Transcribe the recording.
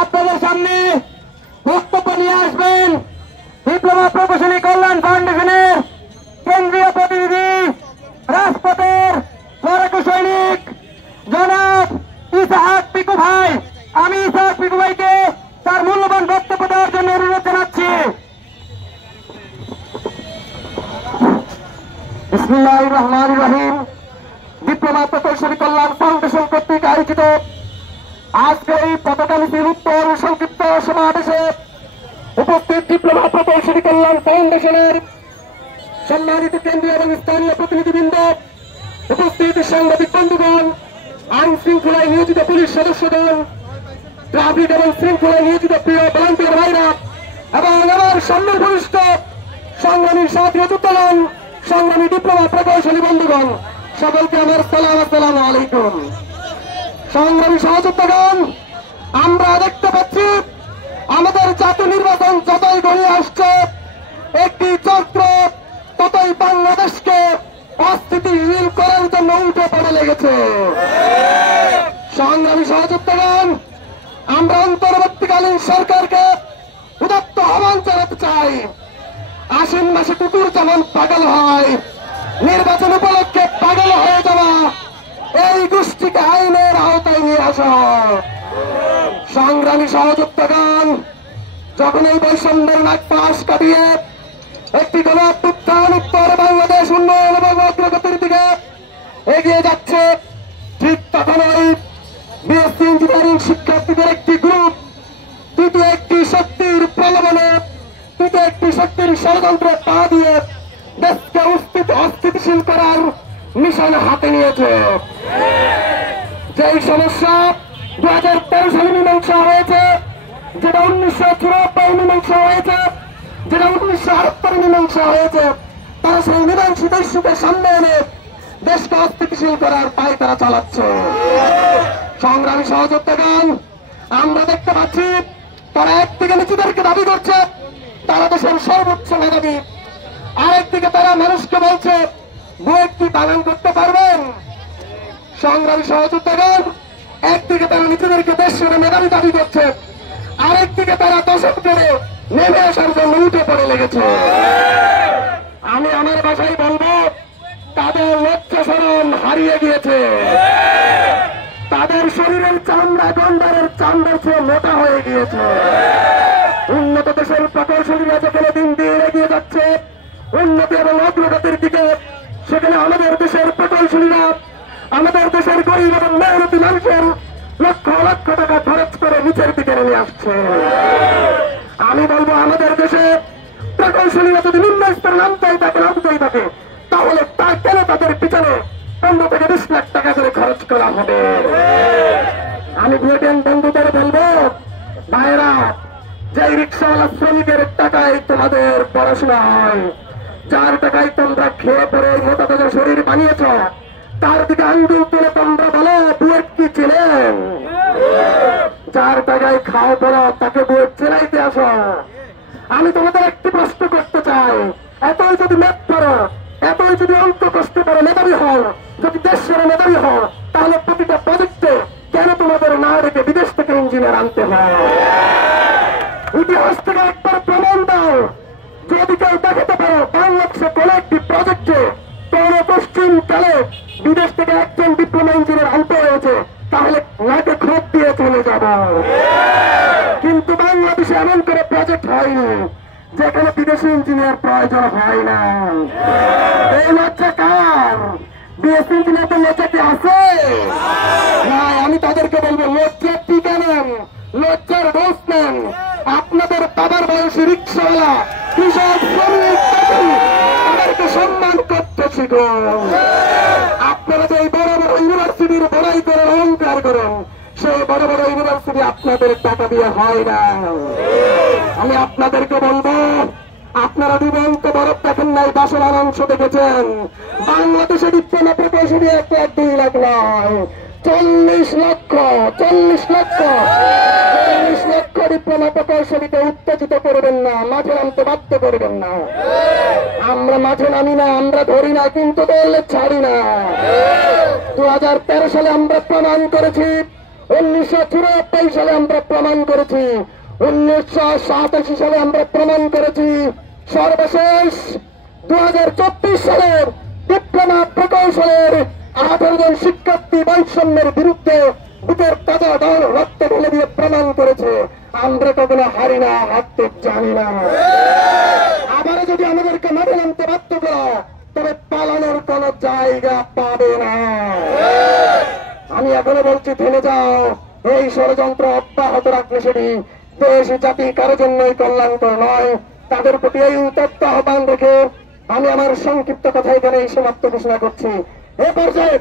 আপনাদের সামনে বক্তব্য নিয়ে আসবেন ডিপ্লোমা প্রকৌশলী কল্যাণ ফাউন্ডেশনের কেন্দ্রীয় প্রতিনিধি রাজপথের লড়াকু সৈনিক জনাব ইসাহাক পিকু ভাই। আমি ইসাহাক পিকু ভাইকে তার মূল্যবান বক্তব্য দেওয়ার জন্য অনুরোধ জানাচ্ছি। বিসমিল্লাহির রহমানির রহিম। ডিপ্লোমা প্রকৌশলী কল্যাণ ফাউন্ডেশন কর্তৃক আয়োজিত আজকে এই পতাকা মিছিল উত্তর সংক্ষিপ্ত সমাবেশে উপস্থিত ডিপ্লোমা প্রকৌশলী কল্যাণ ফাউন্ডেশনের সম্মানিত কেন্দ্রীয় এবং স্থানীয় প্রতিনিধিবৃন্দ, উপস্থিত সাংবাদিক বন্ধুগণ, আইন শৃঙ্খলায় নিয়োজিত পুলিশ সদস্যগণ, ট্রাফিক এবং শৃঙ্খলায় নিয়োজিত প্রিয় ভলান্টিয়ার ভাইরা এবং আমার সম্মানভূমিষ্ঠ সংগ্রামী সাথী যুক্তগণ, সংগ্রামী ডিপ্লোমা প্রকৌশলী বন্ধুগণ, সকলকে আমার সালাম, আসসালামু আলাইকুম। সংগ্রামী সহযোদ্ধাগণ, আমরা দেখতে পাচ্ছি আমাদের জাতীয় নির্বাচন যতই গড়িয়ে আসছে, একটি চক্র ততই বাংলাদেশকে অস্থিতিশীল করার জন্য উঠে পড়ে লেগেছে। সংগ্রামী সহযোদ্ধাগণ, আমরা অন্তর্বর্তীকালীন সরকারকে উদাত্ত আহ্বান জানাতে চাই। আশ্বিন মাসে কুকুর যেমন পাগল হয়, নির্বাচন উপলক্ষে পাগল হয়ে যাওয়া এই গোষ্ঠীকে আইনের আওতায় নিয়ে আসা। সংগ্রামী সহযোদ্ধাগণ, যখন এই বৈষম্যের নাক পাশ কাটিয়ে একটি গণ অভ্যুত্থান উত্তর বাংলাদেশ উন্নয়ন এবং অগ্রগতির দিকে এগিয়ে যাচ্ছে, ঠিক তখনই বিএসসি ইঞ্জিনিয়ারিং শিক্ষার্থীদের একটি গ্রুপ তৃতীয় একটি শক্তির প্রলোভনে, তৃতীয় একটি শক্তির ষড়যন্ত্রে পা দিয়ে দেশকে অস্থিতিশীল করার মিশন হাতে নিয়েছে। যেই সমস্যা 2013 সালে মীমাংসা হয়েছে, যেটা 1994 মীমাংসা হয়েছে, যেটা 1978 মীমাংসা হয়েছে, তারা সেই মীমাংসিত ইস্যুকে সামনে এনে দেশকে অস্থিতিশীল করার পায় তারা চালাচ্ছে। সংগ্রামী সহযোদ্ধাগণ, আমরা দেখতে পাচ্ছি তারা একদিকে নিজেদেরকে দাবি করছে তারা দেশের সর্বোচ্চ মেধাবী, আরেকদিকে তারা মানুষকে বলছে বুয়েট কি বানান করতে পারবেন। সংগ্রামী সহযোদ্ধাগণ, একদিকে তারা নিজেদেরকে দেশের মেধাবী দাবি করছে, আরেকদিকে তারা দশক ধরে নেমে আসার জন্য উঠে পড়ে লেগেছে। আমি আমার ভাষায় বলবো, তাদের লজ্জা শরম হারিয়ে গিয়েছে। তাদের শরীরের চামড়া গন্ডারের চামড়ার চেয়ে মোটা হয়ে গিয়েছে। উন্নত দেশের প্রকৌশলীরা যেখানে দিন দিন এগিয়ে যাচ্ছে উন্নতি এবং অগ্রগতির দিকে, সেখানে আমাদের দেশের প্রকৌশলীরা আমাদের দেশের গরিব এবং মেহনতি মানুষের লক্ষ লক্ষ টাকা খরচ করে নিচের দিকে নেমে আসছে। আমি বলবো, আমাদের দেশে প্রকৌশলীরা যদি নিম্ন স্তরে নামতেই থাকে, তাহলে তা কেন তাদের পিছনে 15 থেকে 20 লাখ টাকা করে খরচ করা হবে। আমি বুয়েটেন বন্ধুদের বলবো, ভাইরা, যে রিক্সাওয়ালা শ্রমিকের টাকায় তোমাদের পড়াশোনা হয়, যার টাকায় তোমরা খেয়ে পরে মোটা তাজা শরীর বানিয়েছ, তার দিকে আঙ্গুল তুলে তোমরা বলো বুয়েট কি ছিলেন। যার টাকায় খাও পড়ো তাকে বুয়েট চেনাইতে আসো। আমি তোমাদের একটি প্রশ্ন করতে চাই, এতই যদি ম্যাথ করো, এতই যদি অঙ্ক কষ্ট করে মেধাবী হও, যদি দেশের মেধাবী হও, তাহলে প্রতিটা প্রজেক্টে কেন তোমাদের না রেখে বিদেশ থেকে ইঞ্জিনিয়ার আনতে হয়? ইতিহাস থেকে একবার প্রমাণ দাও, যদি কেউ দেখাতে পারো বাংলাদেশে কোন একটি প্রজেক্টে কোন পশ্চিমকালে বিদেশ থেকে একজন ডিপ্লোমা ইঞ্জিনিয়ার আনতে হয়েছে, তাহলে নাকে খোঁজ দিয়ে চলে যাব। কিন্তু বাংলাদেশে এমন করে প্রজেক্ট হয়নি যেখানে বিদেশি ইঞ্জিনিয়ার প্রয়োজন হয় না। এই লজ্জা কার? বিএসসি ইঞ্জিনিয়ারদের লজ্জা কি আছে? হ্যাঁ, আমি তাদেরকে বলবো, লজ্জা টিকা নেন, লজ্জার দোষ নেন। আপনাদের বাবার বয়সী রিক্সাওয়ালা, কৃষক, শ্রমিক, তাদেরকে সম্মান করতে শিখুন। আপনারা যে বড় বড় ইউনিভার্সিটির বড়াই করেন, অহংকার করেন, সেই বড় বড় ইউনিভার্সিটি আপনাদের টাকা দিয়ে হয় না। আমি আপনাদেরকে বলবো, আপনারা দিবন্ত বরফ দেখেন নাই, বাসনার অংশ দেখেছেন। বাংলাদেশে ডিপ্লোমা প্রকৌশলী 1 লাখ 2 লাখ নয়, 40 লক্ষ ডিপ্লোমা প্রকৌশলীকে উত্তেজিত করবেন না, মাঠে নামতে বাধ্য করবেন না। আমরা মাঠে নামি না, আমরা ধরি না, কিন্তু ধরলে ছাড়ি না। 2013 সালে আমরা প্রমাণ করেছি 1984 সালে আমরা প্রমাণ করেছি, 1987 সালে আমরা প্রমাণ করেছি, সর্বশেষ 2024 সালের ডিপ্লোমা প্রকৌশলের 18 জন শিক্ষার্থী বৈষম্যের বিরুদ্ধে বুকের তাজা রক্ত ঢেলে দিয়ে প্রমাণ করেছে আমরা কখনো হারি না, হারতে জানি না। আবারও যদি আমাদেরকে মাঠে নামতে বাধ্য করা, তবে পালানোর কোন জায়গা পাবে না। আমি এখনো বলছি, থেমে যাও। এই ষড়যন্ত্র অব্যাহত রাখলে সেটি দেশ জাতি কারো জন্যই কল্যাণকর নয়। তাদের প্রতি এই উত্তপ্ত আহ্বান রেখে আমি আমার সংক্ষিপ্ত কথা এখানে সমাপ্ত ঘোষণা করছি। এ পর্যায়ে